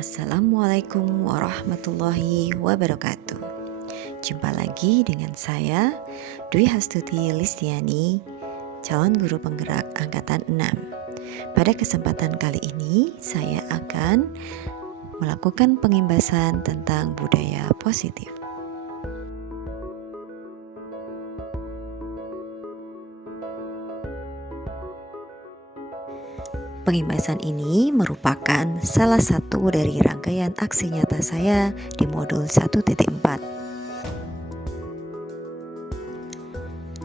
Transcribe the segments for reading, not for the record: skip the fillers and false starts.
Assalamualaikum warahmatullahi wabarakatuh. Jumpa lagi dengan saya Dwi Hastuti Listiani, calon guru penggerak angkatan 6. Pada kesempatan kali ini saya akan melakukan pengimbasan tentang budaya positif. Pengimbasan ini merupakan salah satu dari rangkaian aksi nyata saya di modul 1.4.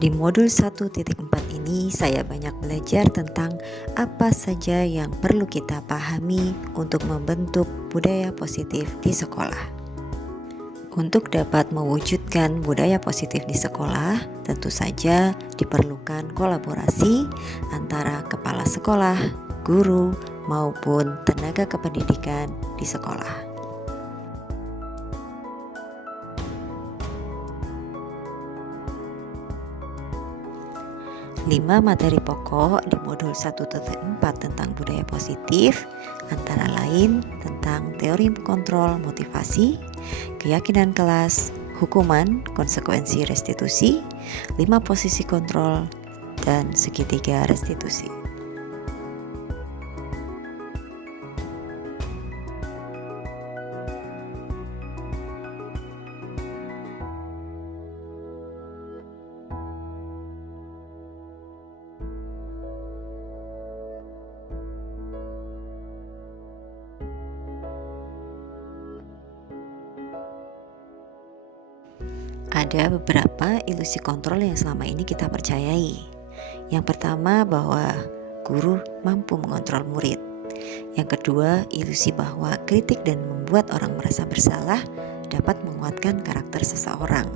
Di modul 1.4 ini saya banyak belajar tentang apa saja yang perlu kita pahami untuk membentuk budaya positif di sekolah. Untuk dapat mewujudkan budaya positif di sekolah, tentu saja diperlukan kolaborasi antara kepala sekolah, guru, maupun tenaga kependidikan di sekolah. Lima materi pokok di modul 1.4 tentang budaya positif, antara lain tentang teori kontrol motivasi, keyakinan kelas, hukuman, konsekuensi restitusi, 5 posisi kontrol, dan segitiga restitusi. Ada beberapa ilusi kontrol yang selama ini kita percayai. Yang pertama, bahwa guru mampu mengontrol murid. Yang kedua, ilusi bahwa kritik dan membuat orang merasa bersalah dapat menguatkan karakter seseorang.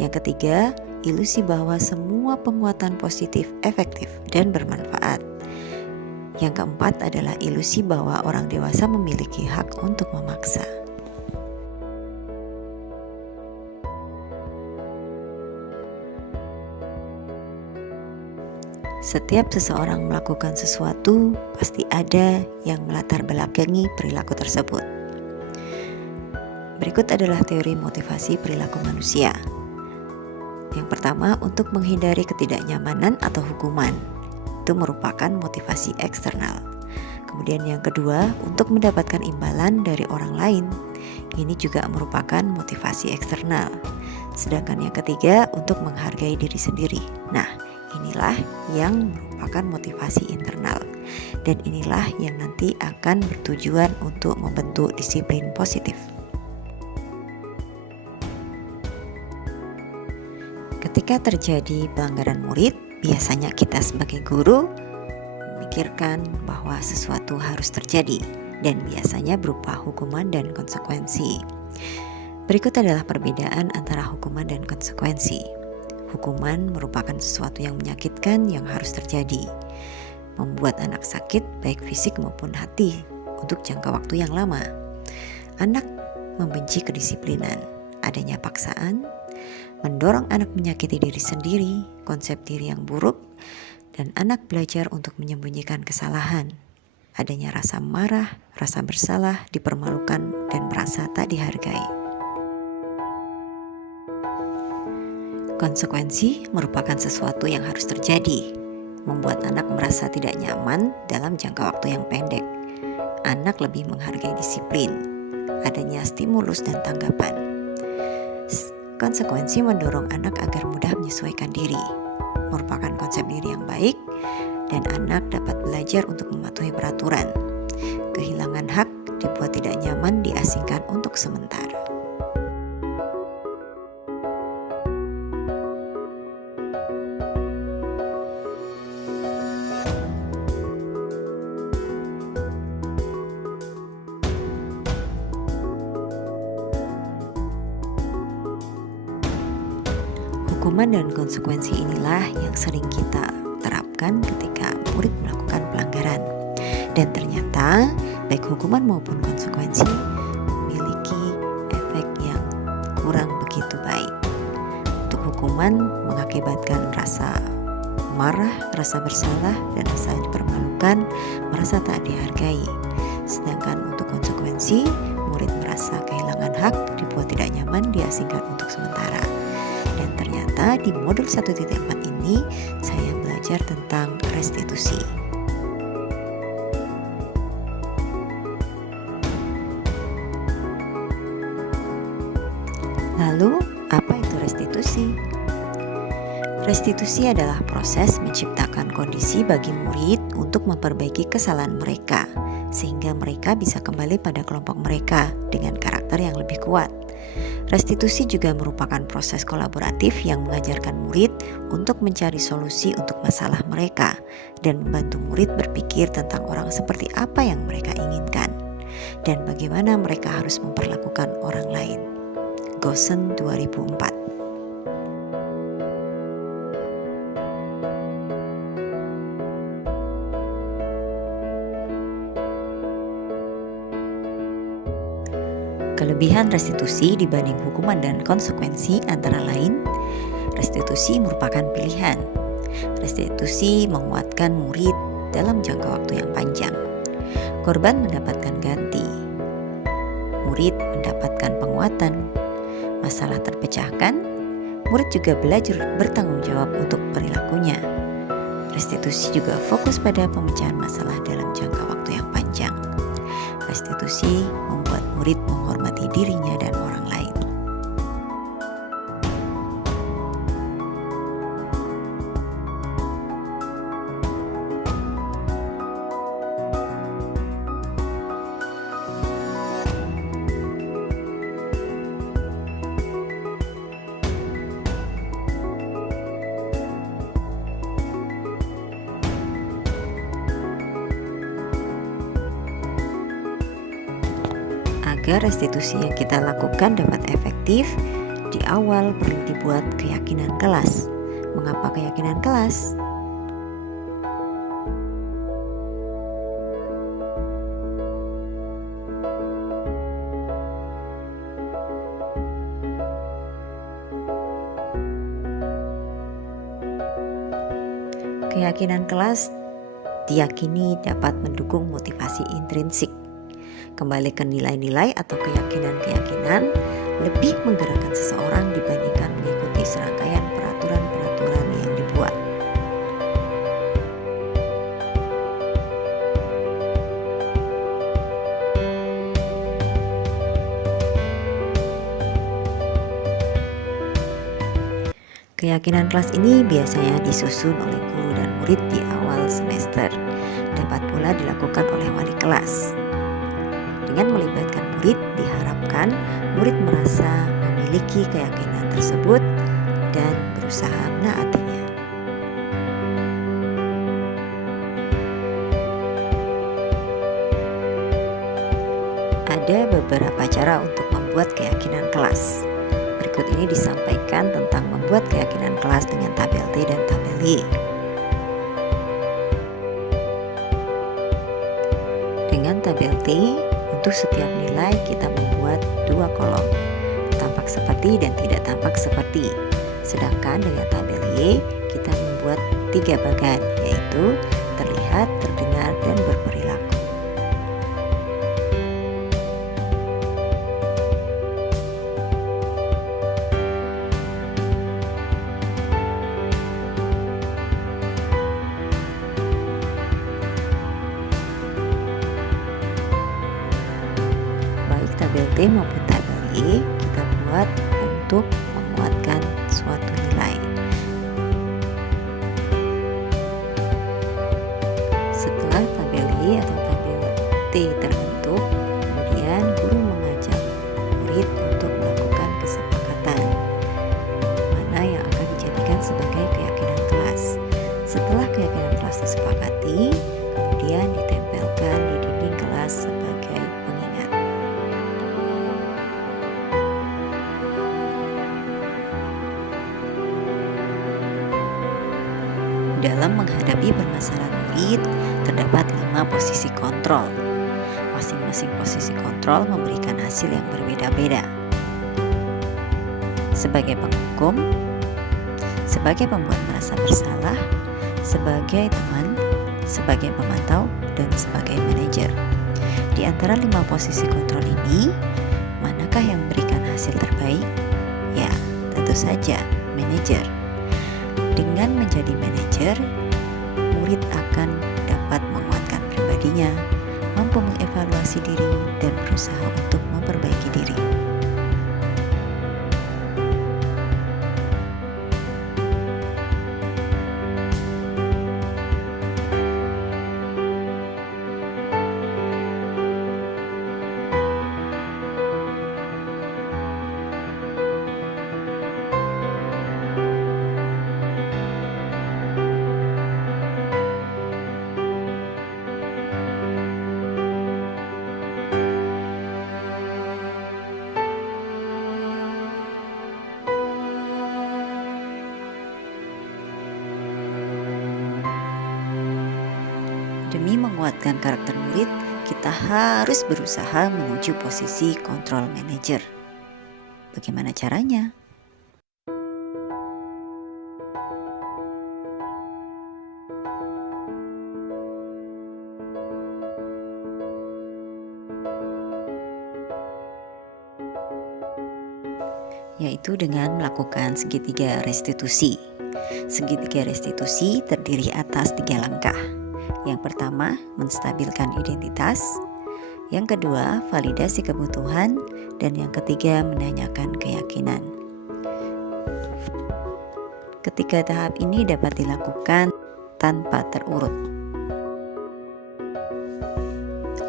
Yang ketiga, ilusi bahwa semua penguatan positif efektif dan bermanfaat. Yang keempat adalah ilusi bahwa orang dewasa memiliki hak untuk memaksa. Setiap seseorang melakukan sesuatu, pasti ada yang melatar belakangi perilaku tersebut. Berikut adalah teori motivasi perilaku manusia. Yang pertama, untuk menghindari ketidaknyamanan atau hukuman. Itu merupakan motivasi eksternal. Kemudian yang kedua, untuk mendapatkan imbalan dari orang lain. Ini juga merupakan motivasi eksternal. Sedangkan yang ketiga, untuk menghargai diri sendiri. Nah, inilah yang merupakan motivasi internal, dan inilah yang nanti akan bertujuan untuk membentuk disiplin positif. Ketika terjadi pelanggaran murid, biasanya kita sebagai guru memikirkan bahwa sesuatu harus terjadi, dan biasanya berupa hukuman dan konsekuensi. Berikut adalah perbedaan antara hukuman dan konsekuensi. Hukuman merupakan sesuatu yang menyakitkan yang harus terjadi, membuat anak sakit baik fisik maupun hati untuk jangka waktu yang lama. Anak membenci kedisiplinan, adanya paksaan, mendorong anak menyakiti diri sendiri, konsep diri yang buruk, dan anak belajar untuk menyembunyikan kesalahan. Adanya rasa marah, rasa bersalah, dipermalukan, dan merasa tak dihargai. Konsekuensi merupakan sesuatu yang harus terjadi, membuat anak merasa tidak nyaman dalam jangka waktu yang pendek. Anak lebih menghargai disiplin, adanya stimulus dan tanggapan. Konsekuensi mendorong anak agar mudah menyesuaikan diri, merupakan konsep diri yang baik, dan anak dapat belajar untuk mematuhi peraturan. Kehilangan hak dibuat tidak nyaman diasingkan untuk sementara. Hukuman dan konsekuensi inilah yang sering kita terapkan ketika murid melakukan pelanggaran. Dan ternyata baik hukuman maupun konsekuensi memiliki efek yang kurang begitu baik. Untuk hukuman mengakibatkan rasa marah, rasa bersalah, dan rasa dipermalukan, merasa tak dihargai. Sedangkan untuk konsekuensi, murid merasa kehilangan hak, dibuat tidak nyaman, diasingkan untuk sementara. Dan ternyata di modul 1.4 ini saya belajar tentang restitusi. Lalu, apa itu restitusi? Restitusi adalah proses menciptakan kondisi bagi murid untuk memperbaiki kesalahan mereka, sehingga mereka bisa kembali pada kelompok mereka dengan karakter yang lebih kuat. Restitusi juga merupakan proses kolaboratif yang mengajarkan murid untuk mencari solusi untuk masalah mereka dan membantu murid berpikir tentang orang seperti apa yang mereka inginkan dan bagaimana mereka harus memperlakukan orang lain. Goosen 2004. Kelebihan restitusi dibanding hukuman dan konsekuensi antara lain, restitusi merupakan pilihan. Restitusi menguatkan murid dalam jangka waktu yang panjang. Korban mendapatkan ganti, murid mendapatkan penguatan. Masalah terpecahkan, murid juga belajar bertanggung jawab untuk perilakunya. Restitusi juga fokus pada pemecahan masalah dalam jangka waktu yang panjang. Restitusi membuat murid menghormati dirinya dan orang lain. Agar restitusi yang kita lakukan dapat efektif, di awal perlu dibuat keyakinan kelas. Mengapa keyakinan kelas? Keyakinan kelas diyakini dapat mendukung motivasi intrinsik. Kembali ke nilai-nilai atau keyakinan-keyakinan lebih menggerakkan seseorang dibandingkan mengikuti serangkaian peraturan-peraturan yang dibuat. Keyakinan kelas ini biasanya disusun oleh guru dan murid di awal semester. Dapat pula dilakukan oleh wali kelas. Dengan melibatkan murid, diharapkan murid merasa memiliki keyakinan tersebut dan berusaha menaatinya. Ada beberapa cara untuk membuat keyakinan kelas. Berikut ini disampaikan tentang membuat keyakinan kelas dengan tabel T dan tabel Y. Dengan tabel T, untuk setiap nilai kita membuat 2 kolom, tampak seperti dan tidak tampak seperti. Sedangkan dengan tabel Y, kita membuat 3 bagan, yaitu terlihat, terdengar, dan berperilaku. Tabel T maupun tabel Y kita buat untuk menguatkan suatu nilai. Setelah tabel Y atau tabel T terbentuk, kemudian guru mengajak murid untuk melakukan kesepakatan mana yang akan dijadikan sebagai keyakinan kelas. Setelah keyakinan kelas disepakati, kemudian ditempelkan di dinding kelas sebagai pengingat. Dalam menghadapi permasalahan murid, terdapat 5 posisi kontrol. Masing-masing posisi kontrol memberikan hasil yang berbeda-beda. Sebagai penghukum, sebagai pembuat merasa bersalah, sebagai teman, sebagai pemantau, dan sebagai manajer. Di antara 5 posisi kontrol ini, manakah yang memberikan hasil terbaik? Ya, tentu saja manajer. Dengan menjadi manajer, murid akan dapat menguatkan pribadinya, mampu mengevaluasi diri, dan berusaha untuk memperbaiki diri. Demi menguatkan karakter murid, kita harus berusaha menuju posisi kontrol manager. Bagaimana caranya? Yaitu dengan melakukan segitiga restitusi. Segitiga restitusi terdiri atas 3 langkah. Yang pertama, menstabilkan identitas. Yang kedua, validasi kebutuhan. Dan yang ketiga, menanyakan keyakinan. Ketiga tahap ini dapat dilakukan tanpa terurut.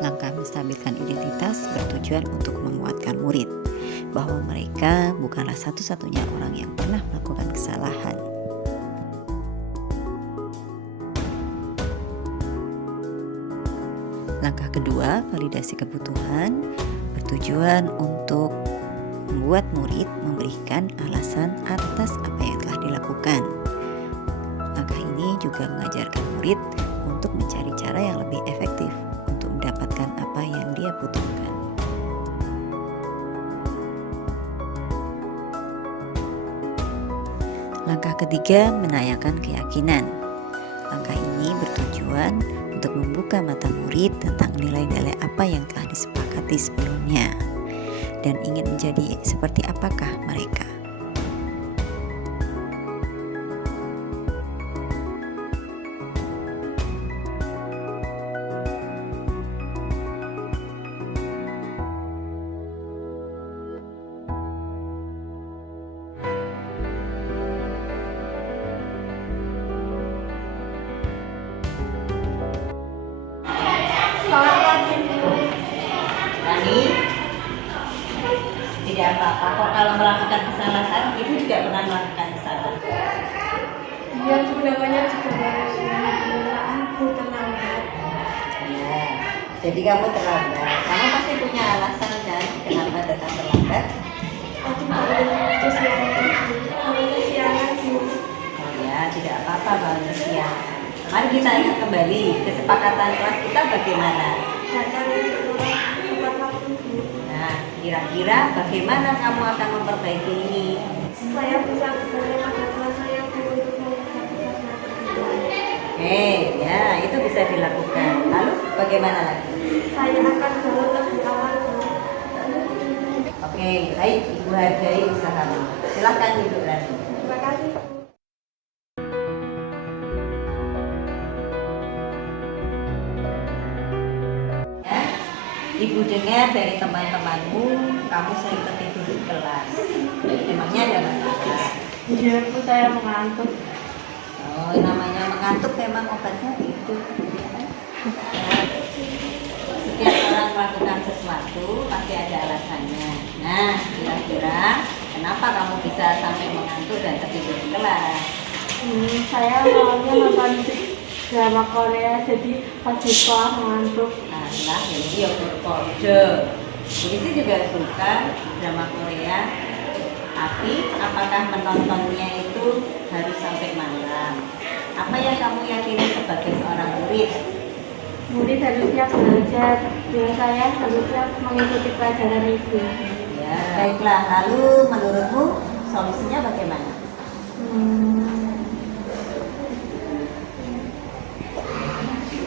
Langkah menstabilkan identitas bertujuan untuk menguatkan murid bahwa mereka bukanlah satu-satunya orang yang pernah melakukan kesalahan. Langkah kedua, validasi kebutuhan, bertujuan untuk membuat murid memberikan alasan atas apa yang telah dilakukan. Langkah ini juga mengajarkan murid untuk mencari cara yang lebih efektif untuk mendapatkan apa yang dia butuhkan. Langkah ketiga, menanyakan keyakinan. Langkah ini bertujuan untuk membuka mata murid tentang nilai-nilai apa yang telah disepakati sebelumnya dan ingin menjadi seperti apakah mereka. Rani, tidak apa-apa kok kalau melakukan kesalahan. Ibu juga pernah melakukan kesalahan. Iya, namanya juga manusia. Aku terlambat. Ya, jadi kamu terlambat. Kamu pasti punya alasan kan kenapa datang terlambat? Aku terus kesiangan sih. Oh ya, tidak apa-apa kalau siang. Mari kita ingat kembali kesepakatan kelas kita bagaimana. Datang tepat waktu. Nah, kira-kira bagaimana kamu akan memperbaiki ini? Saya bisa bertanya pada kelas saya untuk memperhatikan materi. Oke, ya itu bisa dilakukan. Lalu bagaimana lagi? Saya akan bangun lebih awal. Oke, baik. Ibu hargai usahamu. Silahkan duduk lagi. Terima kasih. Ya, Ibu dengar dari teman-temanmu, kamu sering tertidur di kelas. Emangnya ada masalah? Iya, Bu, saya mengantuk. Oh, namanya mengantuk memang obatnya itu. Setiap orang melakukan sesuatu pasti ada alasannya. Nah, kira-kira kenapa kamu bisa sampai mengantuk dan tertidur di kelas? Saya awalnya nonton drama Korea, jadi pas di sekolah mengantuk. Nah, ini ya berkode. Polisi juga suka drama Korea. Tapi apakah menontonnya itu harus sampai malam? Apa yang kamu yakini sebagai seorang murid? Murid harusnya belajar, dan saya harusnya mengikuti pelajaran itu. Ya, baiklah. Lalu menurutmu solusinya bagaimana?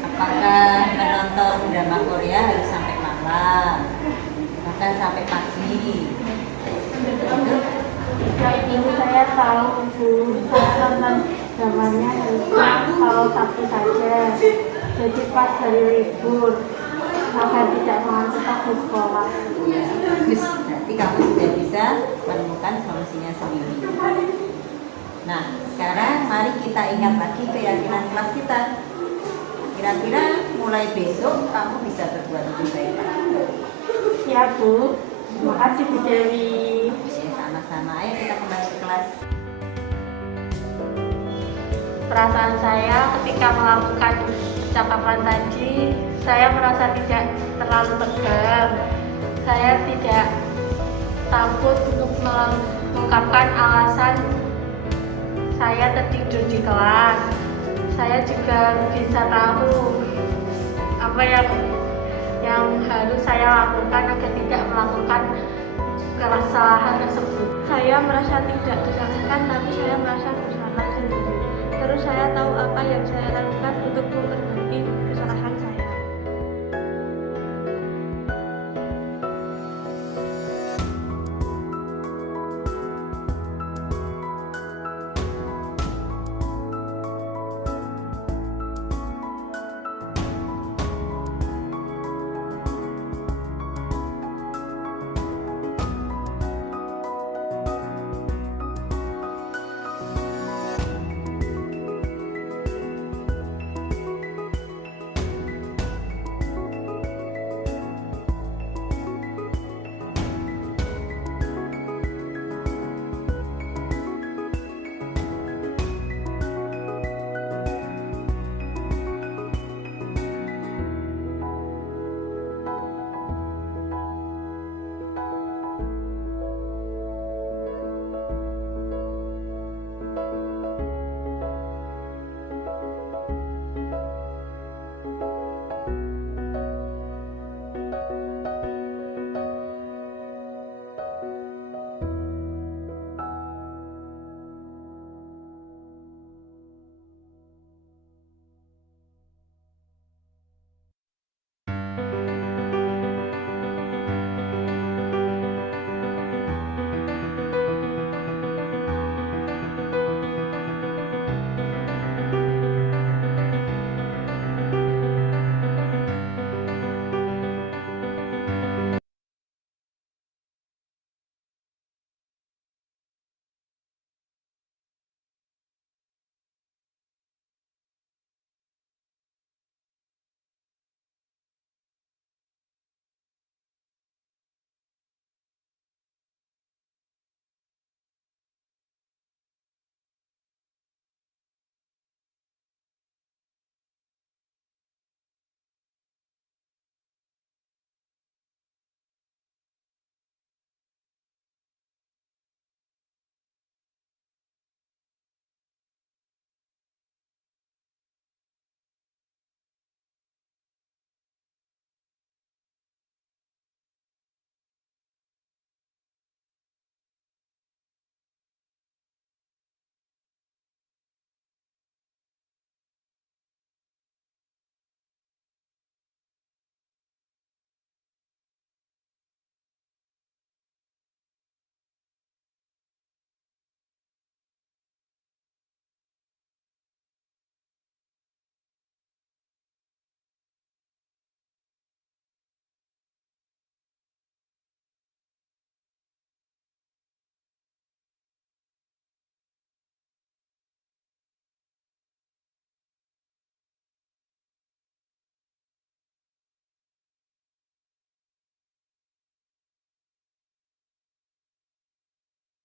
Apakah menonton drama Korea harus sampai Saya tahu Bu, tentang zamannya harusnya kalau Sabtu saja. Jadi pas hari libur agar tidak mengantuk di sekolah. Berarti kamu sudah bisa menemukan solusinya sendiri. Nah, sekarang mari kita ingat lagi keyakinan kelas kita. Kira-kira mulai besok kamu bisa berbuat lebih baik lagi. Ya Bu, terima kasih Bu Dewi. Sama-sama, ayo kita kembali ke kelas. Perasaan saya ketika melakukan percakapan tadi, saya merasa tidak terlalu tegang. Saya tidak takut untuk mengungkapkan alasan saya tertidur di kelas. Saya juga bisa tahu apa yang harus saya lakukan agar tidak melakukan kesalahan tersebut. Saya merasa tidak disalahkan, tapi saya merasa bersalah sendiri. Terus saya tahu apa yang saya lakukan untuk memperbaiki kesalahan saya.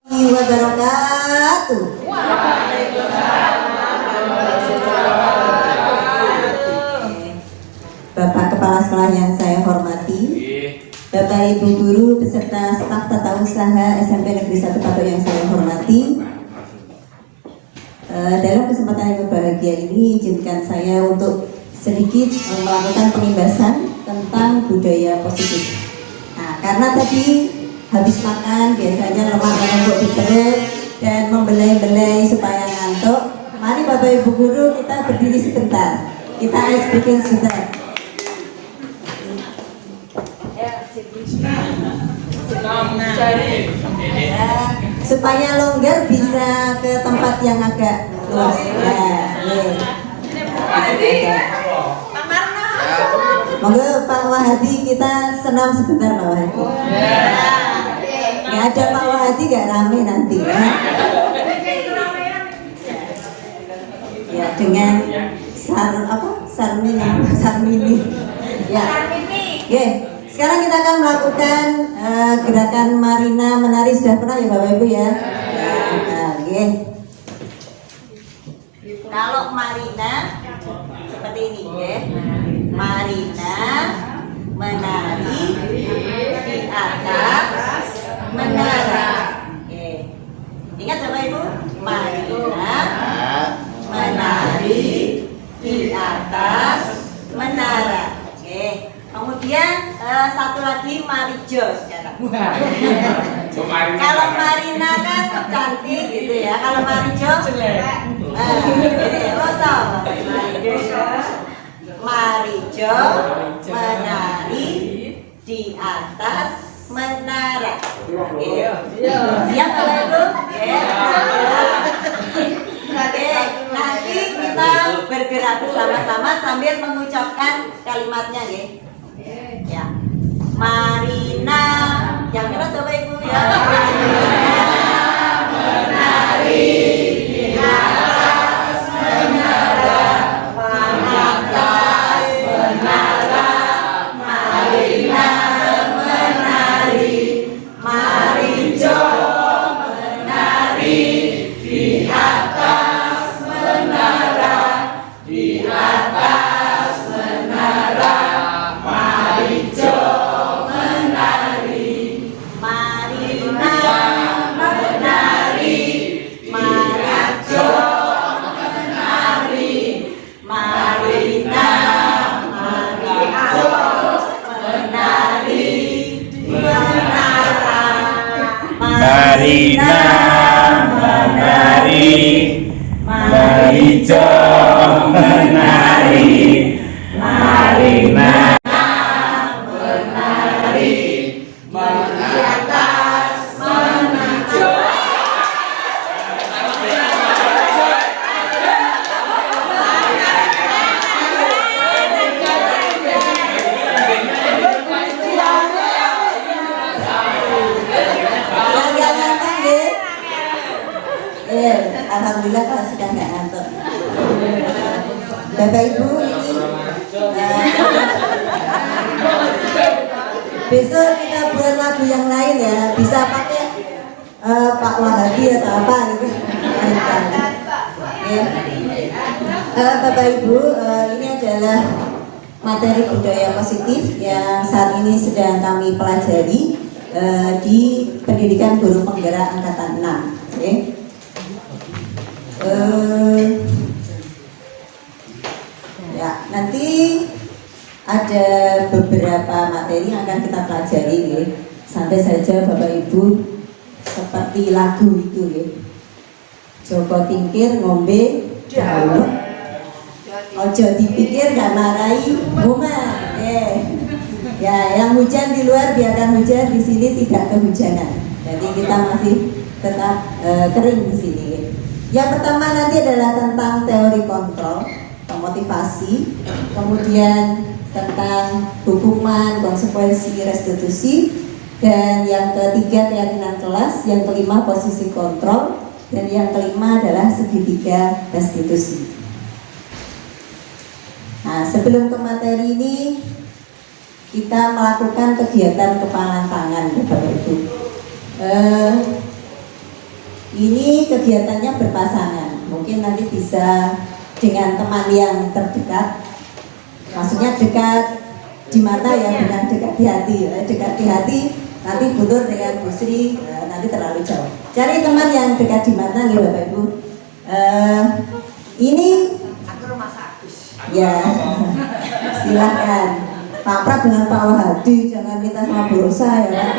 Wabarakatuh. Bapak Kepala Sekolah yang saya hormati, Bapak Ibu Guru beserta staf tata usaha SMP Negeri 1 Patok yang saya hormati, dalam kesempatan yang berbahagia ini izinkan saya untuk sedikit melakukan pengibasan tentang budaya positif. Nah, karena tadi habis makan biasanya lemak menumpuk di perut dan membelai-belai supaya ngantuk. Mari Bapak Ibu Guru kita berdiri sebentar, kita ice breaking sebentar. supaya longgar bisa ke tempat yang agak luas. Monggo Pak Wahadi, kita senam sebentar Pak Wahadi. Nggak ada Pak Wahadi nggak rame nanti ya. Ya dengan Sarmini. Ya. Oke, sekarang kita akan melakukan gerakan Marina menari. Sudah pernah ya Bapak Ibu ya? Oke. Kalau Marina seperti ini ya. Marina menari di atas menara. Oke. Ingat Bapak Ibu? Marina menari di atas menara. Oke. Kemudian satu lagi Marijo sekarang. Kalau Marina kan cantik gitu ya. Kalau Marijo Marijo menari di atas menara. Siap Bapak Ibu? Oke, nanti kita bergerak bersama-sama sambil mengucapkan kalimatnya ya. Ya. Marina, yang keras Bapak Ibu ya. Marina menari di atas menara, atas menara. Marina menari, Marijo menari di atas menara, di atas menara. Marijo menari, Marina menari, Marijo menari, Marina Marijo menari di menara. Marina menari, Marijo menari, Marina menari di atas Marijo. Alhamdulillah kalau sudah nggak ngantuk. Bapak Ibu ini besok kita buat lagu yang lain ya, bisa pakai Pak Wahadi atau apa gitu. Bapak Ibu, ini adalah materi budaya positif yang saat ini sedang kami pelajari di Pendidikan Guru Penggerak Angkatan 6. Okay. Ya, nanti ada beberapa materi yang akan kita pelajari ya. Santai saja Bapak Ibu, seperti lagu itu ya. Joko tingkir ngombe daun, ojo dipikir gak marahi rumah. Ya, yang hujan di luar biarkan hujan, di sini tidak kehujanan. Jadi kita masih tetap kering di sini. Yang pertama nanti adalah tentang teori kontrol, motivasi, kemudian tentang hukuman, konsekuensi, restitusi, dan yang ketiga keyakinan kelas, yang kelima posisi kontrol, dan yang kelima adalah segitiga restitusi. Nah, sebelum ke materi ini kita melakukan kegiatan kepalan tangan, Bapak Ibu. Ini kegiatannya berpasangan, mungkin nanti bisa dengan teman yang terdekat. Maksudnya dekat di mata ya, bukan dekat di hati. Dekat di hati nanti butuh dengan Bu Sri, nanti terlalu jauh. Cari teman yang dekat di mata nih Bapak Ibu. Ini ya, silakan Pak Prat dengan Pak Wahadi, jangan minta sama Bu Rosa ya Pak.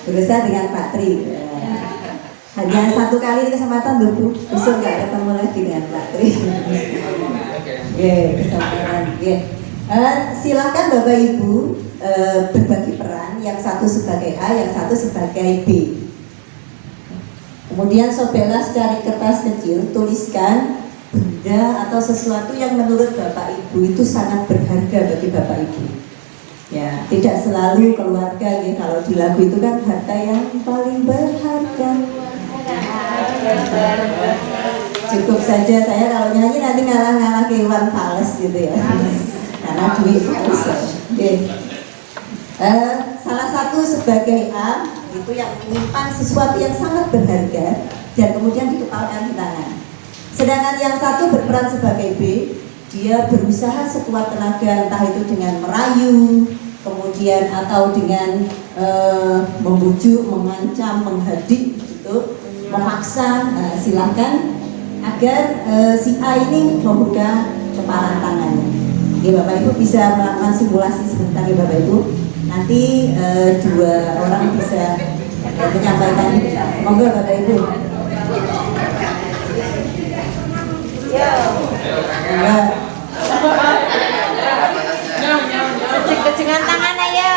Berusaha dengan Pak Tri. Hanya satu kali kesempatan dulu, besok nggak ketemu lagi dengan Pak Tri. Kesempatan. Silakan Bapak Ibu berbagi peran yang satu sebagai A, yang satu sebagai B. Kemudian sobeklah secari kertas kecil, tuliskan benda atau sesuatu yang menurut Bapak Ibu itu sangat berharga bagi Bapak Ibu. Ya, tidak selalu keluarga ya. Kalau di lagu itu kan harta yang paling berharga. Cukup saja saya kalau nyanyi nanti ngalah-ngalah ke Iwan Fals gitu ya. Karena duit Fals. Oke. Salah satu sebagai A itu yang menyimpan sesuatu yang sangat berharga dan kemudian dikepalkan di tangan. Sedangkan yang satu berperan sebagai B, dia berusaha sekuat tenaga entah itu dengan merayu, kemudian atau dengan membujuk, mengancam, menghadik gitu, memaksa. Silakan agar si A ini membuka kepalan tangannya. Oke, Bapak Ibu bisa melakukan simulasi sebentar ya Bapak Ibu. Nanti dua orang bisa menyampaikan. Monggo Bapak Ibu. Kecil-kecilan tangan ayo.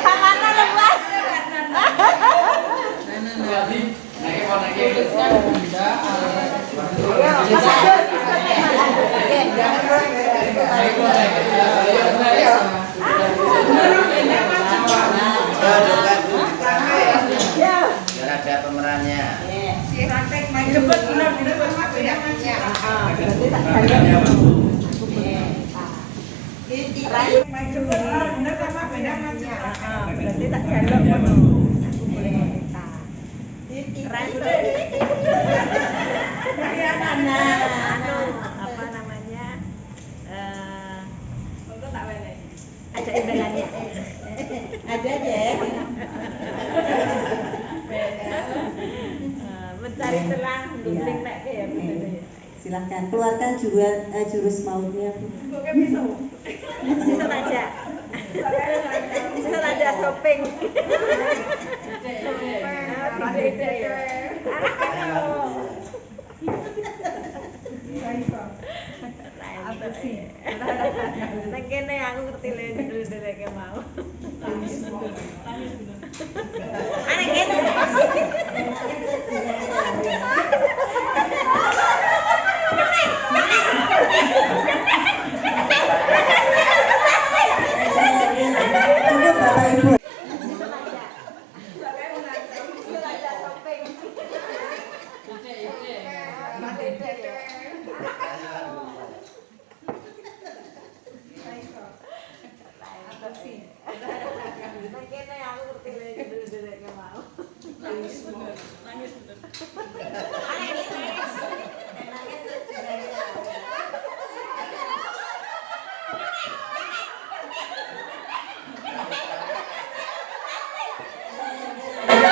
Tangannya lepas. Ada pemerannya. Jemput benar Berarti tak jaluk ngono. Aku boleh minta. Apa namanya? Ada imbalannya. Ada ya. Mencari telang, gunting nek ya. Silahkan keluarkan jurus mautnya. Bisa aja. Bisa aja shopping. Nang kene aku ngerti lek mau. Ana kene.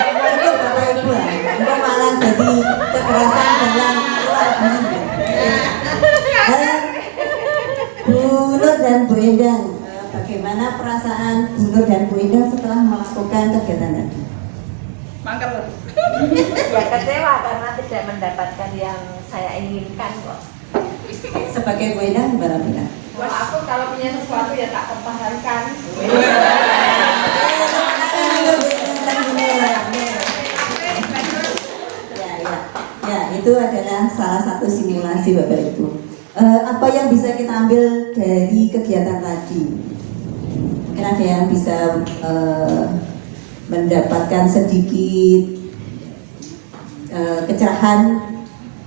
Cukup Bapak Ibu. Itu malah jadi kekerasan dalam keluarga. Bu Nur dan Bu Endang, bagaimana perasaan Bu Nur dan Bu Endang setelah melakukan kegiatan tadi? Mangkel. Ya kecewa karena tidak mendapatkan yang saya inginkan kok. Sebagai Bu Endang gimana Bu? Wah, aku kalau punya sesuatu ya tak pertahankan. Ya, itu adalah salah satu simulasi Bapak Ibu. Apa yang bisa kita ambil dari kegiatan tadi? Mungkin ada yang bisa mendapatkan sedikit kecerahan.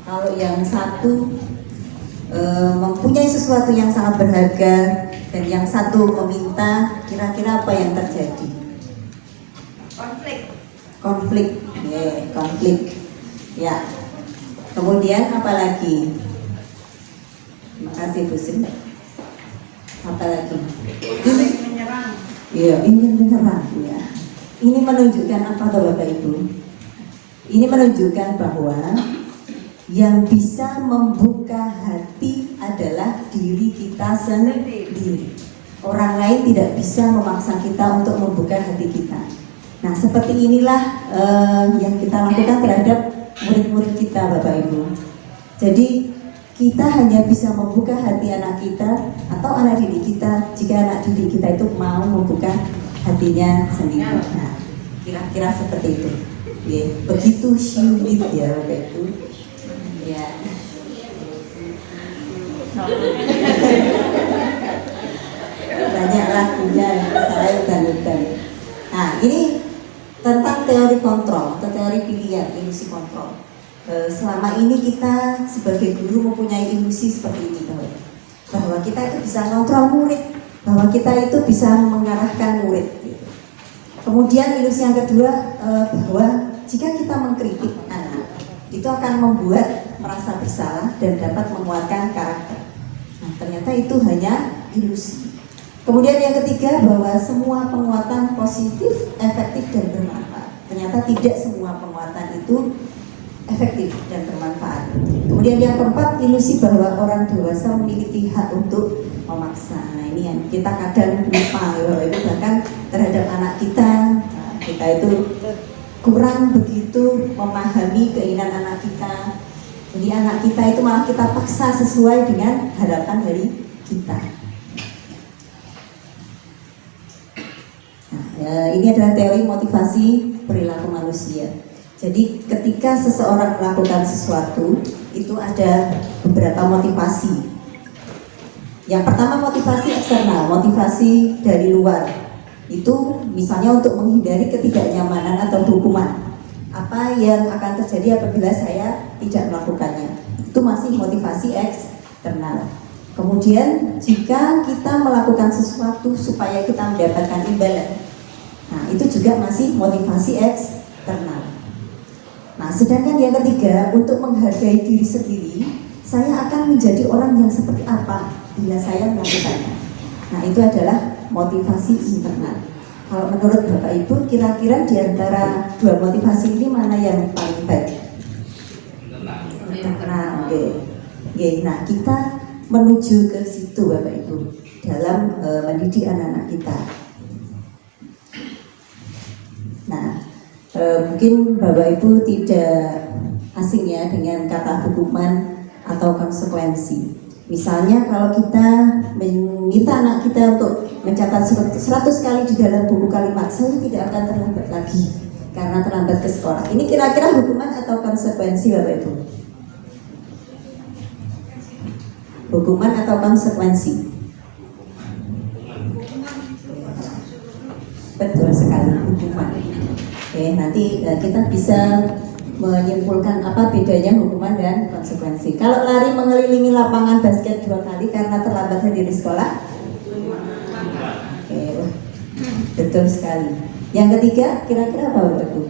Kalau yang satu mempunyai sesuatu yang sangat berharga dan yang satu meminta, kira-kira apa yang terjadi? Konflik, konflik. Ya. Kemudian apa lagi? Terima kasih Bu Sin. Apa lagi? Ingin menyerang. Iya, ingin menyerang. Ya. Ini menunjukkan apa toh Bapak Ibu? Ini menunjukkan bahwa yang bisa membuka hati adalah diri kita sendiri. Orang lain tidak bisa memaksa kita untuk membuka hati kita. Nah, seperti inilah yang kita lakukan terhadap murid-murid kita Bapak Ibu. Jadi kita hanya bisa membuka hati anak kita atau anak didik kita jika anak didik kita itu mau membuka hatinya sendiri. Nah, kira-kira seperti itu. Ya, begitu sulit ya Bapak Ibu. Ya. Banyak lagunya, saya udah. Nah, ini tentang teori kontrol atau teori pilihan, ilusi kontrol. Selama ini kita sebagai guru mempunyai ilusi seperti ini, bahwa kita itu bisa kontrol murid, bahwa kita itu bisa mengarahkan murid. Gitu. Kemudian ilusi yang kedua, bahwa jika kita mengkritik anak, itu akan membuat merasa bersalah dan dapat menguatkan karakter. Nah, ternyata itu hanya ilusi. Kemudian yang ketiga, bahwa semua penguatan positif, efektif dan bermanfaat. Ternyata tidak semua penguatan itu efektif dan bermanfaat. Kemudian yang keempat, ilusi bahwa orang dewasa memiliki hak untuk memaksa. Nah, ini yang kita kadang lupa ya Bapak Ibu, bahkan terhadap anak kita, kita itu kurang begitu memahami keinginan anak kita. Jadi anak kita itu malah kita paksa sesuai dengan harapan dari kita. Nah, ini adalah teori motivasi perilaku manusia. Jadi ketika seseorang melakukan sesuatu, itu ada beberapa motivasi. Yang pertama motivasi eksternal, motivasi dari luar. Itu misalnya untuk menghindari ketidaknyamanan atau hukuman. Apa yang akan terjadi apabila saya tidak melakukannya? Itu masih motivasi eksternal. Kemudian jika kita melakukan sesuatu supaya kita mendapatkan imbalan, nah itu juga masih motivasi eksternal. Nah, sedangkan yang ketiga, untuk menghargai diri sendiri, saya akan menjadi orang yang seperti apa bila saya melakukannya. Nah, itu adalah motivasi internal. Kalau menurut Bapak Ibu, kira-kira di antara dua motivasi ini mana yang paling baik? Internal. Oke. Nah, kita menuju ke situ Bapak Ibu dalam mendidik anak-anak kita. Nah, mungkin Bapak Ibu tidak asing ya dengan kata hukuman atau konsekuensi. Misalnya kalau kita meminta anak kita untuk mencatat 100 kali di dalam buku kalimat, saya tidak akan terlambat lagi karena terlambat ke sekolah. Ini kira-kira hukuman atau konsekuensi Bapak Ibu? Hukuman atau konsekuensi? Betul sekali, hukuman. Oke, nanti kita bisa menyimpulkan apa bedanya hukuman dan konsekuensi. Kalau lari mengelilingi lapangan basket 2 kali karena terlambat hadir di sekolah, oke, betul sekali. Yang ketiga, kira-kira apa Bapak Ibu?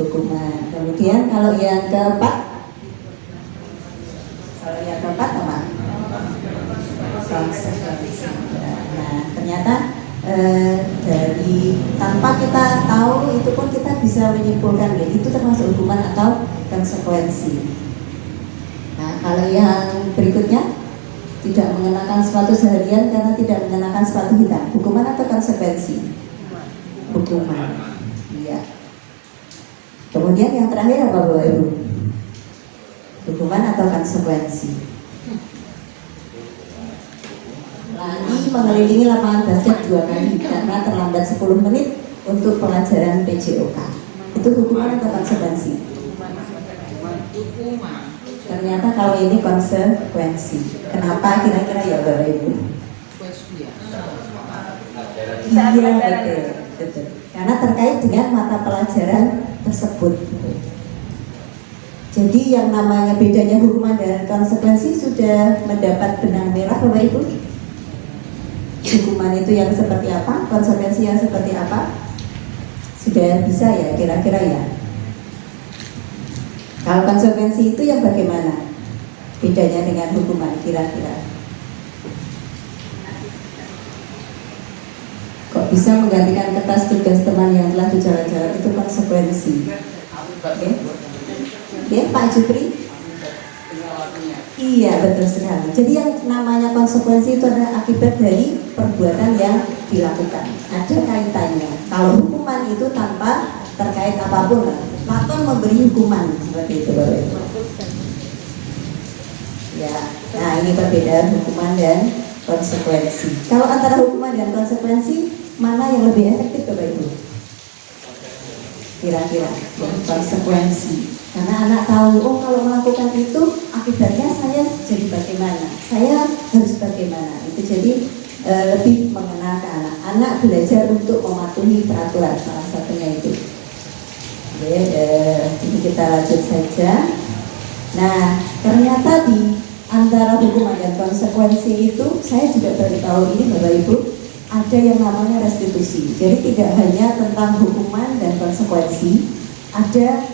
Hukuman. Kemudian kalau yang keempat, apa? Konsekuensi. Nah, ternyata dari tanpa kita tahu itu pun kita bisa menyimpulkan ya, itu termasuk hukuman atau konsekuensi. Nah, kalau yang berikutnya, tidak mengenakan sepatu seharian karena tidak mengenakan sepatu hitam, hukuman atau konsekuensi? Hukuman. Iya. Kemudian yang terakhir apa Bapak Ibu? Hukuman atau konsekuensi? Lari mengelilingi lapangan basket 2 kali karena terlambat 10 menit untuk pelajaran PJOK. Itu hukuman atau konsekuensi? Ternyata kalau ini konsekuensi. Kenapa kira-kira ya Bapak Ibu? Iya, betul. Karena terkait dengan mata pelajaran tersebut. Jadi yang namanya bedanya hukuman dan konsekuensi sudah mendapat benang merah Bapak Ibu? Hukuman itu yang seperti apa, konsekuensi yang seperti apa, sudah bisa ya kira-kira ya. Kalau konsekuensi itu yang bagaimana bedanya dengan hukuman kira-kira? Kok bisa menggantikan kertas tugas teman yang telah dijalan-jalan, itu konsekuensi. Oke, Pak Jupri? Iya, betul sekali. Jadi yang namanya konsekuensi itu adalah akibat dari perbuatan yang dilakukan. Ada kaitannya. Kalau hukuman itu tanpa terkait apapun, Platon memberi hukuman seperti itu Bapak Ibu. Ya, nah ini perbedaan hukuman dan konsekuensi. Kalau antara hukuman dan konsekuensi, mana yang lebih efektif Bapak Ibu? Kira-kira konsekuensi. Karena anak tahu, oh kalau melakukan itu akibatnya saya jadi bagaimana, saya harus bagaimana. Itu jadi lebih mengenal ke anak. Anak belajar untuk mematuhi peraturan, salah satunya itu. Oke, ini kita lanjut saja. Nah, ternyata di antara hukuman dan konsekuensi itu, saya juga baru tahu ini Bapak Ibu, ada yang namanya restitusi. Jadi tidak hanya tentang hukuman dan konsekuensi, ada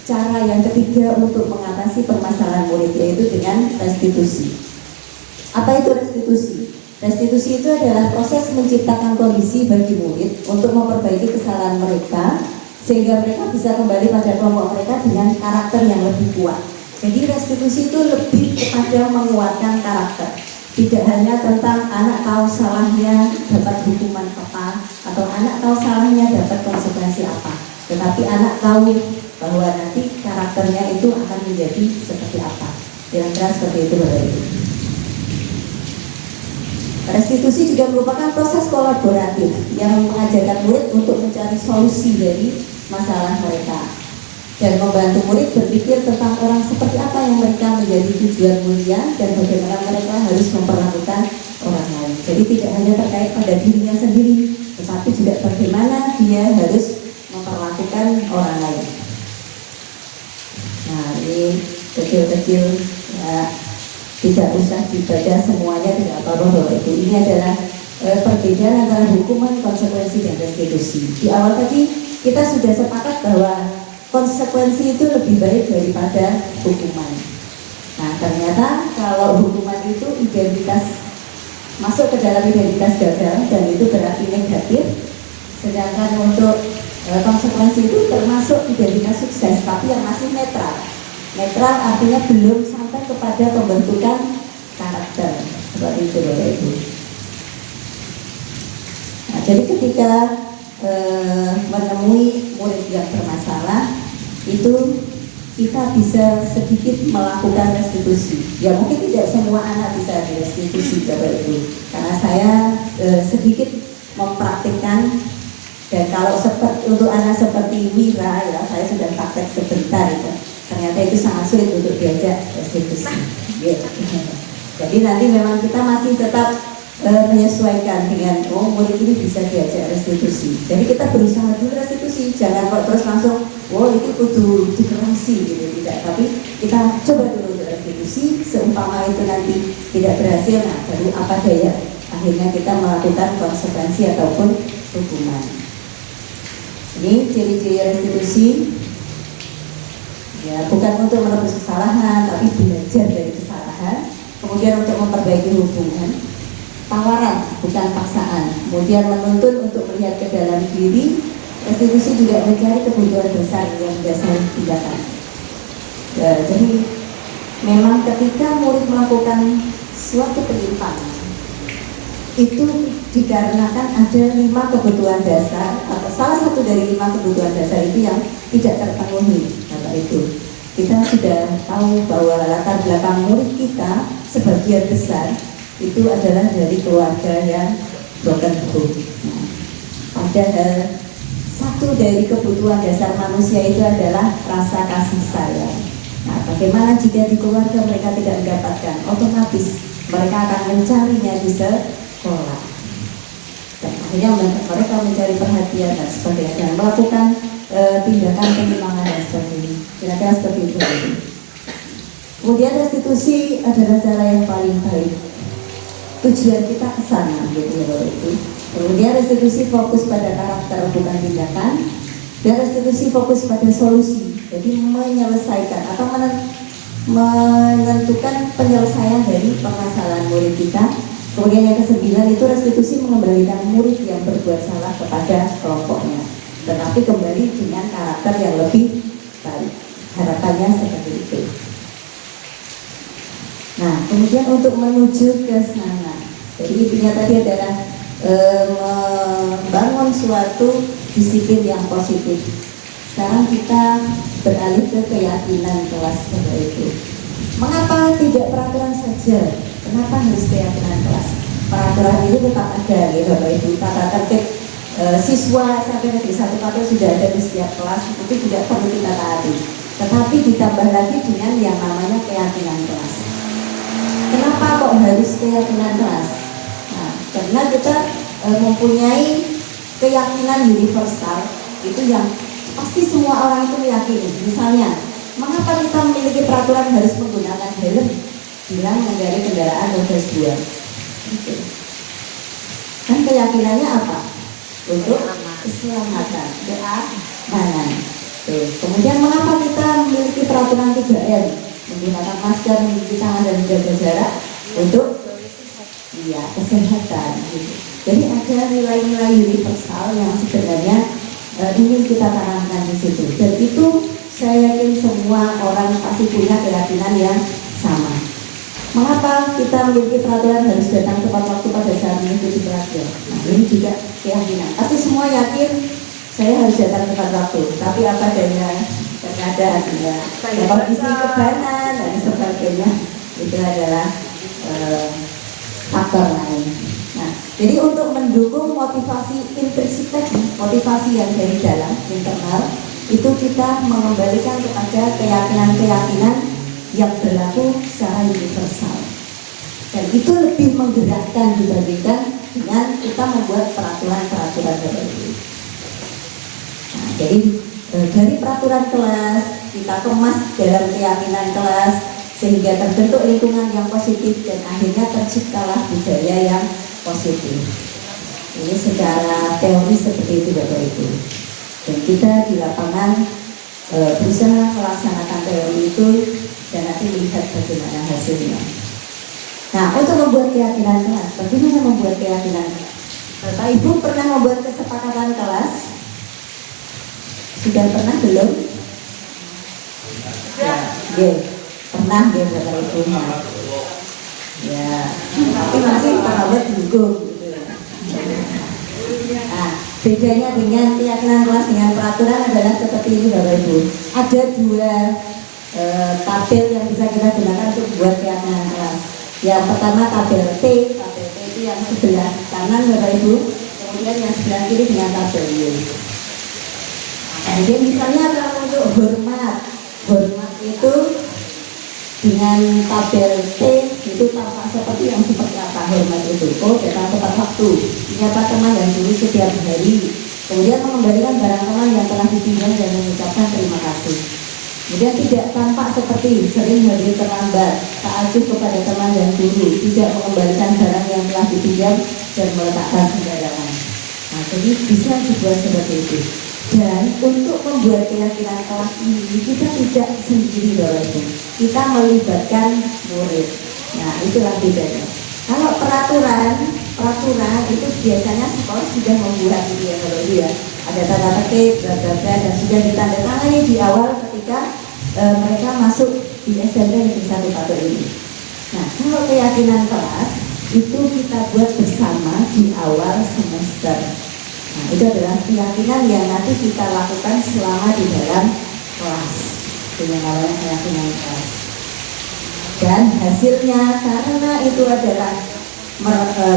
cara yang ketiga untuk mengatasi permasalahan murid, yaitu dengan restitusi. Apa itu restitusi? Restitusi itu adalah proses menciptakan kondisi bagi murid untuk memperbaiki kesalahan mereka, sehingga mereka bisa kembali pada kelompok mereka dengan karakter yang lebih kuat. Jadi restitusi itu lebih kepada menguatkan karakter. Tidak hanya tentang anak tahu salahnya dapat hukuman apa, atau anak tahu salahnya dapat konsekuensi apa, tetapi anak tahu bahwa nanti karakternya itu akan menjadi seperti apa. Kira-kira seperti itu Bapak Ibu. Restitusi juga merupakan proses kolaboratif yang mengajarkan murid untuk mencari solusi dari masalah mereka dan membantu murid berpikir tentang orang seperti apa yang mereka menjadi tujuan mulia dan bagaimana mereka harus memperlakukan orang lain. Jadi tidak hanya terkait pada dirinya sendiri, tetapi juga bagaimana dia harus memperlakukan orang lain. Nah, ini kecil-kecil ya, tidak usah dibaca semuanya, tidak apa-apa Bapak Ibu. Ini adalah perbedaan antara hukuman, konsekuensi, dan restitusi. Di awal tadi kita sudah sepakat bahwa konsekuensi itu lebih baik daripada hukuman. Nah, ternyata kalau hukuman itu identitas masuk ke dalam identitas gagal dan itu berarti negatif, sedangkan untuk konsekuensi itu termasuk identitas sukses tapi yang masih netral. Netral artinya belum sampai kepada pembentukan karakter. Seperti itu Bapak Ibu. Nah, jadi ketika menemui murid yang bermasalah, itu kita bisa sedikit melakukan restitusi. Ya mungkin tidak semua anak bisa direstitusi Bapak Ibu, karena saya sedikit mempraktikkan. Dan kalau untuk anak seperti Wira ya, saya sudah praktek sebentar ya. Ternyata itu sangat sulit untuk diajak restitusi. Yeah. Jadi nanti memang kita masih tetap menyesuaikan dengan murid ini bisa diajak restitusi. Jadi kita berusaha dulu restitusi, jangan kok terus langsung itu kudu dikerasi gitu, tidak. Tapi kita coba dulu untuk restitusi, seumpama itu nanti tidak berhasil, nah baru apa daya akhirnya kita melakukan konsekuensi ataupun hukuman. Ini ciri-ciri restitusi. Ya, bukan untuk menebus kesalahan, tapi belajar dari kesalahan, kemudian untuk memperbaiki hubungan. Tawaran, bukan paksaan. Kemudian menuntun untuk melihat ke dalam diri. Restitusi juga mencari kebutuhan besar yang mendasari tindakan. Ya, jadi memang ketika murid melakukan suatu penyimpangan, itu dikarenakan ada 5 kebutuhan dasar, atau salah satu dari 5 kebutuhan dasar itu yang tidak terpenuhi. Bapak Ibu, kita sudah tahu bahwa latar belakang murid kita sebagian besar itu adalah dari keluarga yang broken home. Nah, padahal satu dari kebutuhan dasar manusia itu adalah rasa kasih sayang. Nah, bagaimana jika di keluarga mereka tidak mendapatkan? Otomatis mereka akan mencarinya di sekolah. Dan akhirnya mereka mencari perhatian dan sebagainya, dan melakukan tindakan penyimpangan dan sebagainya. Kira-kira seperti itu. Kemudian restitusi adalah cara yang paling baik. Tujuan kita ke sana, gitu ya Bapak Ibu. Kemudian restitusi fokus pada karakter bukan tindakan, dan restitusi fokus pada solusi. Jadi menyelesaikan atau menentukan penyelesaian dari permasalahan murid kita. Kemudian yang ke-9 itu restitusi mengembalikan murid yang berbuat salah kepada kelompoknya, tetapi kembali dengan karakter yang lebih baik. Harapannya seperti itu. Nah, kemudian untuk menuju ke sana, jadi intinya tadi adalah membangun suatu disiplin yang positif. Sekarang kita beralih ke keyakinan kelas itu. Mengapa tidak peraturan saja? Kenapa harus keyakinan kelas? peraturan itu tetap ada ya Bapak Ibu. Tata tertib siswa sampai negeri 1 Pati sudah ada di setiap kelas, itu juga perlu kita taati. Tetapi ditambah lagi dengan yang namanya keyakinan kelas. Kenapa kok harus keyakinan kelas? Nah, karena kita mempunyai keyakinan universal itu yang pasti semua orang itu meyakini. Misalnya, mengapa kita memiliki peraturan harus menggunakan helm bila mengendarai kendaraan roda 2? Gitu. Kan keyakinannya apa? Untuk keselamatan, keamanan. Kemudian mengapa kita memiliki peraturan 3M, menggunakan masker, mencuci tangan dan menjaga jarak untuk kesehatan. Gitu. Jadi ada nilai-nilai universal yang sebenarnya ingin kita tanamkan di situ. Dan itu saya yakin semua orang pasti punya keyakinan yang sama. Mengapa kita memiliki peraturan harus datang tepat waktu pada saat mengikuti pelajaran? Nah, ini juga keyakinan. Pasti semua yakin saya harus datang tepat waktu. Tapi apa adanya terkadang ya kondisi kebanan dan sebagainya itu adalah faktor lain. Nah, jadi untuk mendukung motivasi intrinsik tadi, motivasi yang dari dalam internal, itu kita mengembalikan kepada keyakinan-keyakinan yang berlaku secara universal, dan itu lebih menggerakkan dibandingkan dengan kita membuat peraturan-peraturan tertentu. Nah, jadi dari peraturan kelas kita kemas dalam keyakinan kelas sehingga terbentuk lingkungan yang positif dan akhirnya terciptalah budaya yang positif. Ini secara teori seperti itu Bapak Ibu. Dan kita di lapangan berusaha melaksanakan teori itu dan nanti melihat bagaimana hasilnya. Nah, untuk membuat keyakinan kelas, bagaimana membuat keyakinan? Bapak Ibu pernah membuat kesepakatan kelas? Sudah pernah belum? Ya, pernah ya Bapak Ibu. Ya, tapi masih terlalu dukung. Nah, bedanya dengan keyakinan kelas dengan peraturan adalah seperti ini Bapak Ibu. Ada dua tabel yang bisa kita gunakan untuk membuat keyakinan kelas. Yang pertama tabel T itu yang sebelah kanan Bapak Ibu, kemudian yang sebelah kiri dengan tabel Y. Jadi misalnya kalau untuk hormat itu dengan tabel T itu tampak seperti yang seperti apa hormat itu? Oh, datang tepat waktu, menyapa teman dan guru setiap hari, kemudian mengembalikan barang teman yang telah dipinjam dan mengucapkan terima kasih. Kemudian tidak tampak seperti sering hadir terlambat, taat kepada teman dan guru, tidak mengembalikan barang yang telah dipinjam dan meletakkan sembarangan. Nah, jadi bisa dibuat seperti itu. Dan untuk membuat keyakinan kelas ini kita tidak sendiri Bapak Ibu. Kita melibatkan murid. Nah, itulah bedanya. Kalau peraturan itu biasanya sekolah sudah membuat itu ya Bapak Ibu ya. Ada tata tertib, dan sudah ditandatangani di awal ketika mereka masuk di SMP Negeri 1 Pati ini. Nah, kalau keyakinan kelas itu kita buat bersama di awal semester. Nah, itu adalah keyakinan yang nanti kita lakukan selama di dalam kelas dengan namanya keyakinan kelas. Dan hasilnya karena itu adalah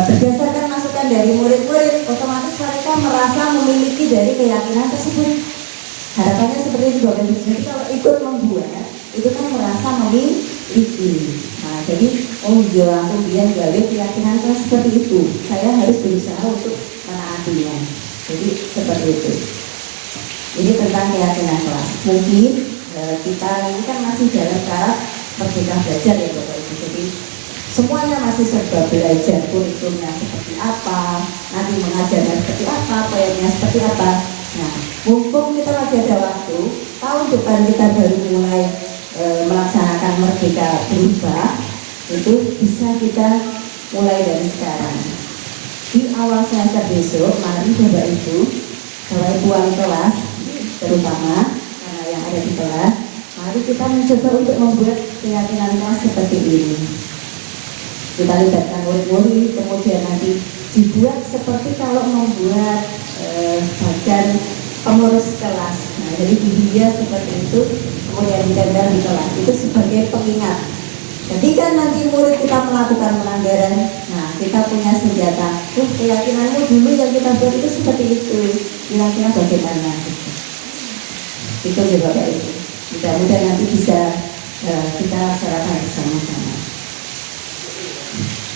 berdasarkan masukan dari murid-murid, otomatis mereka merasa memiliki dari keyakinan tersebut. Harapannya seperti itu Bapak Ibu. Jadi kalau ikut membuat itu kan merasa memiliki. Nah, jadi aku biar gawe keyakinan seperti itu. Saya harus berusaha untuk menaatinya. Jadi seperti itu. Ini tentang keyakinan kelas. Mungkin kita ini kan masih dalam tahap merdeka belajar ya Bapak Ibu. Jadi semuanya masih serba belajar, kurikulumnya seperti apa, nanti mengajarnya seperti apa, poinnya seperti apa. Nah, mumpung kita masih ada waktu, tahun depan kita baru mulai melaksanakan merdeka berubah, itu bisa kita mulai dari sekarang. Di awal semester besok, mari Bapak Ibu wali kelas, terutama karena yang ada di kelas, mari kita mencoba untuk membuat keyakinan kelas seperti ini. Kita libatkan murid-murid, kemudian nanti dibuat seperti kalau membuat bagian pengurus kelas. Nah, jadi dihias seperti itu, kemudian ditempel di kelas. Itu sebagai pengingat Ketika nanti murid kita melakukan pelanggaran, nah kita punya senjata. Keyakinanmu dulu yang kita buat itu seperti itu. Kira-kira bagaimana? Itu juga Bapak Ibu. Mudah-mudahan nanti bisa kita bicarakan bersama-sama.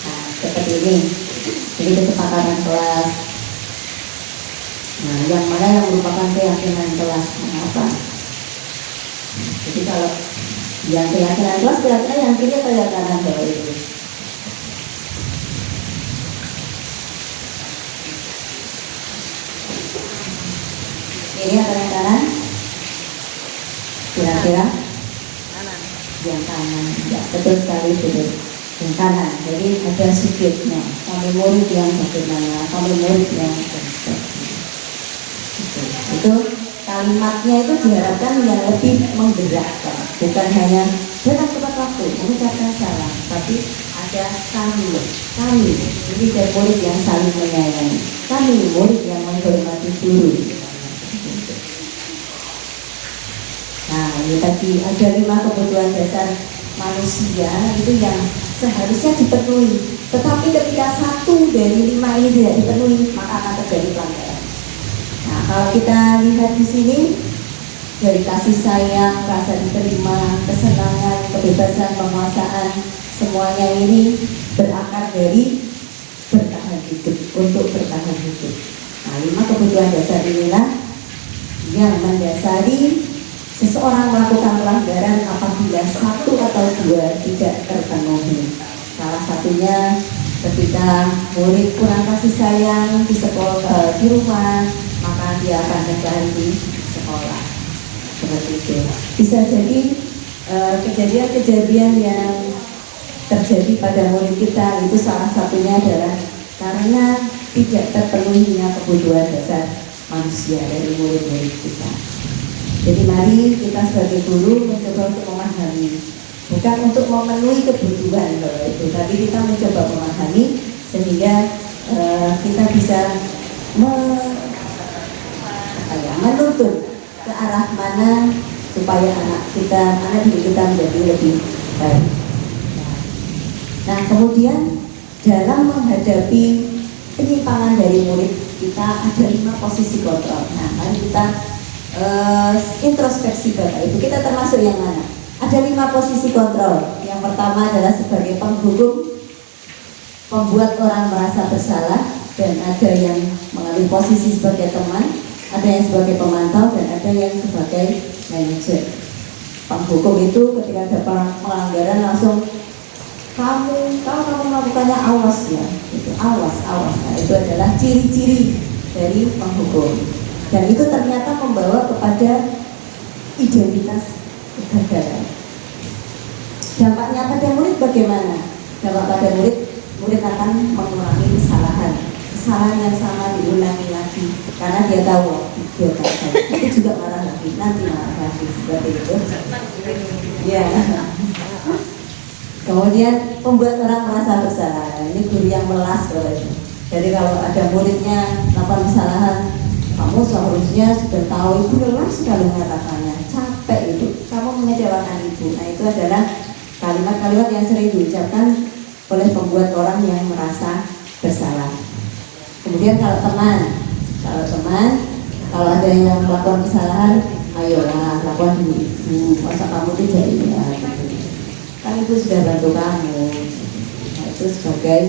Nah, seperti ini. Jadi kesepakatan kelas. Nah, yang mana yang merupakan keyakinan kelas apa? Jadi kalau yang keyakinan kelas kira-kira yang kiri atau yang kanan Bapak Ibu? Kiri atau yang kanan? Kira-kira? Yang kanan. Ya, betul sekali, betul. Yang kanan. Jadi ada subjeknya. Kami murid yang bagaimana? Kami murid yang itu kalimatnya itu diharapkan yang lebih menggerakkan, bukan hanya datang tepat waktu mengucapkan salam, tapi ada kami ini dari murid yang saling menyayangi, kami murid yang menghormati guru. Nah, ini tadi ada 5 kebutuhan dasar manusia itu yang seharusnya dipenuhi, tetapi ketika 1 dari 5 ini tidak dipenuhi, maka akan terjadi pelanggaran. Nah, kalau kita lihat di sini dari kasih sayang, rasa diterima, kesenangan, kebebasan, penguasaan, semuanya ini berakar dari bertahan hidup, untuk bertahan hidup. Nah, 5 kebutuhan dasar inilah yang mendasari seseorang melakukan pelanggaran apabila 1 atau 2 tidak terpenuhi. Salah satunya ketika murid kurang kasih sayang di sekolah, di rumah, maka dia akan terjadi di sekolah. Seperti itu. Bisa jadi kejadian-kejadian yang terjadi pada murid kita itu salah satunya adalah karena tidak terpenuhinya kebutuhan dasar manusia dari murid-murid kita. Jadi mari kita sebagai guru mencoba untuk memahami, bukan untuk memenuhi kebutuhan itu, tapi kita mencoba memahami sehingga kita bisa menuntun ke arah mana supaya anak didik kita menjadi lebih baik. Nah, kemudian dalam menghadapi penyimpangan dari murid kita ada 5 posisi kontrol. Nah, mari kita introspeksi Bapak Ibu, kita termasuk yang mana? Ada 5 posisi kontrol. Yang pertama adalah sebagai penghukum, membuat orang merasa bersalah, dan ada yang mengambil posisi sebagai teman, ada yang sebagai pemantau, dan ada yang sebagai manajer. Penghukum itu ketika ada pelanggaran langsung kamu melakukannya, awas ya, itu awas. Nah, itu adalah ciri-ciri dari penghukum, dan itu ternyata membawa kepada identitas kegagalan. Dampaknya pada murid bagaimana? Dampak pada murid akan mengulangi kesalahan yang sama diulangi lagi karena dia tahu dia gagal, itu juga marah lagi, nanti marah lagi, seperti itu. Ya. Kemudian membuat orang merasa bersalah. Ini guru yang melas Bapak Ibu. Jadi kalau ada muridnya melakukan kesalahan, kamu seharusnya sudah tahu, ibu lelah sekali mengatakannya, capek itu, kamu mengecewakan ibu. Nah, itu adalah kalimat-kalimat yang sering diucapkan oleh pembuat orang yang merasa bersalah. Kemudian kalau ada yang melakukan kesalahan, ayolah lakukan dulu ibu, masa kamu tidak ini ya, gitu. Kan ibu sudah bantu kamu. Nah, itu sebagai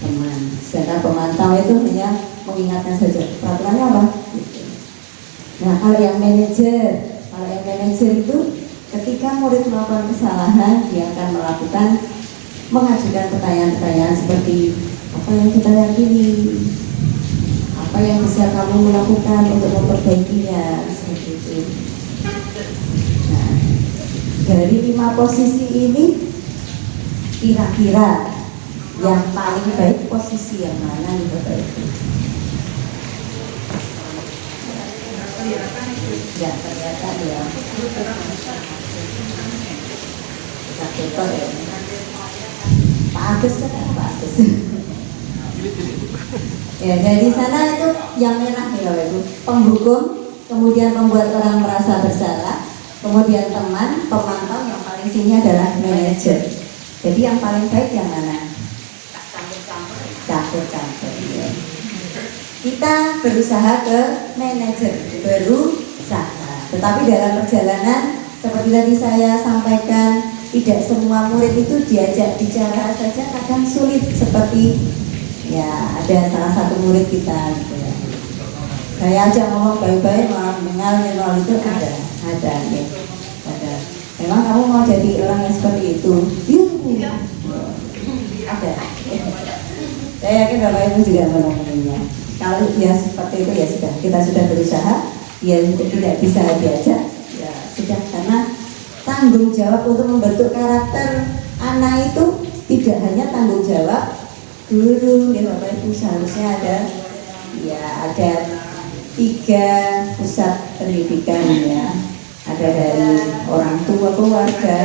teman. Sedangkan pemantau itu hanya mengingatkan saja peraturannya apa. Gitu. Nah, kalau yang manajer itu ketika murid melakukan kesalahan, dia akan mengajukan pertanyaan-pertanyaan seperti apa yang kita yakini, apa yang bisa kamu lakukan untuk memperbaikinya, seperti itu. Nah, dari 5 posisi ini kira-kira yang paling baik posisi yang mana nih Bapak Ibu? Ya, ternyata ya kita ya Pak Agus kan Pak Agus. Ya, dari sana itu yang merah nih Bapak Ibu, penghukum, kemudian membuat orang merasa bersalah, kemudian teman, pemantau, yang paling sini adalah manajer. Jadi yang paling baik yang mana? Campur-campur. Ya. Kita berusaha ke manajer, berusaha. Tetapi dalam perjalanan seperti tadi saya sampaikan, tidak semua murid itu diajak bicara saja kadang sulit, seperti ya ada salah satu murid kita gitu ya. Saya ajak ngomong baik-baik malah mendengar itu ada. Memang kamu mau jadi orang yang seperti itu? Iya. Ada. Saya yakin Bapak Ibu juga menemuinya. Kalau dia seperti itu ya sudah, kita sudah berusaha. Dia tidak bisa diajak, ya sudah, karena tanggung jawab untuk membentuk karakter anak itu tidak hanya tanggung jawab guru, ya Bapak Ibu, seharusnya ada 3 pusat pendidikan ya. Ada dari orang tua, keluarga,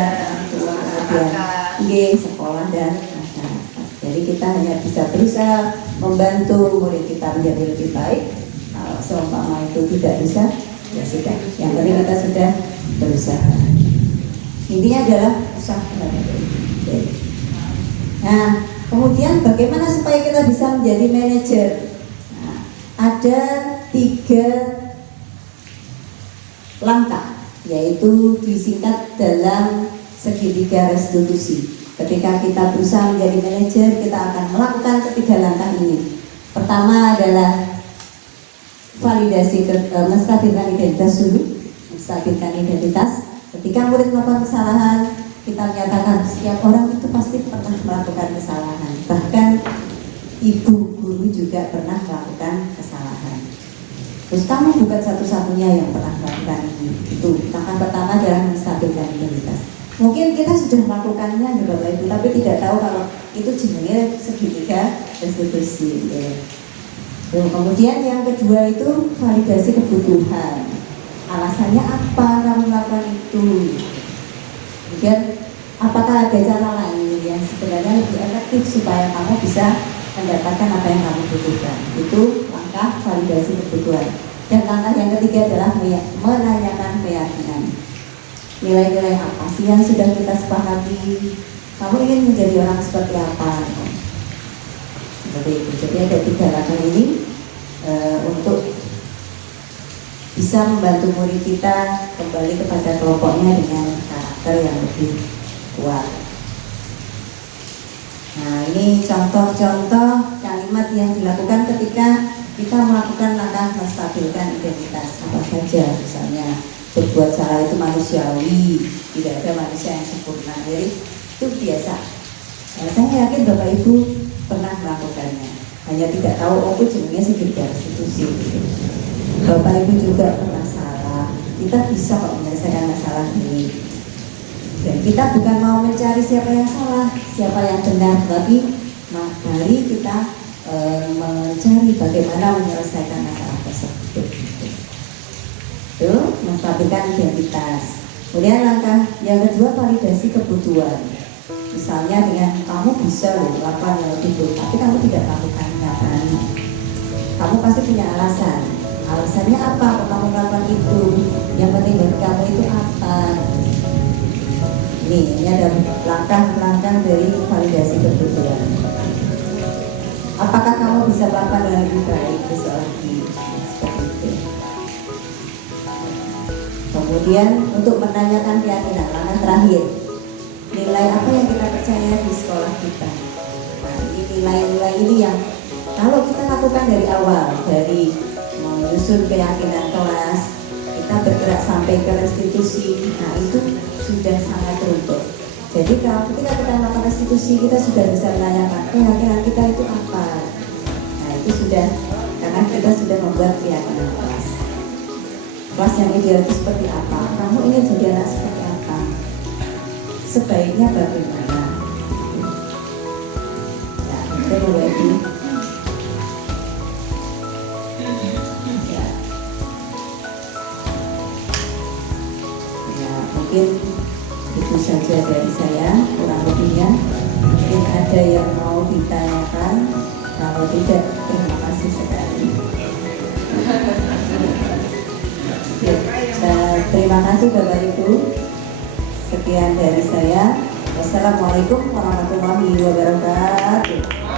kemudian sekolah dan masyarakat. Jadi kita hanya bisa berusaha membantu murid kita menjadi lebih baik. Kalau seumpama itu tidak bisa, ya sudah. Yang penting kita sudah berusaha. Intinya adalah usaha. Nah, kemudian bagaimana supaya kita bisa menjadi manajer? Nah, ada 3 langkah, yaitu disingkat dalam segitiga restitusi. Ketika kita berusaha menjadi manajer, kita akan melakukan ketiga langkah ini. Pertama adalah validasi, menstabilkan identitas dulu. Menstabilkan identitas. Ketika murid melakukan kesalahan, kita menyatakan setiap orang itu pasti pernah melakukan kesalahan. Bahkan ibu guru juga pernah melakukan kesalahan. Terus kamu bukan satu-satunya yang pernah melakukan ini. Itu langkah pertama adalah menstabilkan identitas. Mungkin kita sudah melakukannya ya Bapak Ibu, tapi tidak tahu kalau itu jenenge segitiga restitusi. Ya. Kemudian yang kedua itu validasi kebutuhan. Alasannya apa kamu melakukan itu? Kemudian apakah ada cara lain yang sebenarnya lebih efektif supaya kamu bisa mendapatkan apa yang kamu butuhkan? Itu langkah validasi kebutuhan. Dan langkah yang ketiga adalah menanyakan keyakinan. Nilai-nilai apa sih yang sudah kita sepakati? Kamu ingin menjadi orang seperti apa? Seperti itu. Jadi ada 3 langkah ini untuk bisa membantu murid kita kembali kepada kelompoknya dengan karakter yang lebih kuat. Nah, ini contoh-contoh kalimat yang dilakukan ketika kita melakukan langkah menstabilkan identitas. Apa saja, misalnya berbuat salah itu manusiawi, tidak ada manusia yang sempurna. Jadi itu biasa. Nah, saya yakin Bapak Ibu pernah melakukannya, hanya tidak tahu itu jenisnya segitiga restitusi. Bapak Ibu juga pernah salah. Kita bisa kok menyelesaikan masalah ini. Dan kita bukan mau mencari siapa yang salah, siapa yang benar, tapi mari kita mencari bagaimana menyelesaikan masalah tersebut. Itu menstabilkan identitas. Kemudian langkah yang kedua validasi kebutuhan. Misalnya dengan kamu bisa melakukan yang lebih buruk, tapi kamu tidak melakukannya kan? Kamu pasti punya alasan. Alasannya apa? Kalau kamu melakukan itu, yang penting bagi kamu itu apa? Ini ada langkah-langkah dari validasi kebutuhan. Apakah kamu bisa melakukan dengan lebih baik besok lagi? Seperti itu. Kemudian untuk menanyakan keyakinan, langkah terakhir, nilai apa yang kita percaya di sekolah kita. Nah, ini nilai-nilai ini yang kalau kita lakukan dari awal, dari menyusun keyakinan kelas, kita bergerak sampai ke restitusi, nah itu sudah sangat runtuh. Jadi kalau ketika kita melakukan restitusi, kita sudah bisa menanyakan keyakinan kita itu apa. Nah itu sudah, karena kita sudah membuat keyakinan kelas. Kelas yang ideal itu seperti apa? Kamu ingin jadi anak seperti apa? Sebaiknya bagaimana? Ya, itu mulai. Mungkin itu saja dari saya, kurang lebihnya. Mungkin ada yang mau ditanyakan, kalau tidak terima kasih sekali. Ya, terima kasih Bapak Ibu. Sekian dari saya. Wassalamualaikum warahmatullahi wabarakatuh.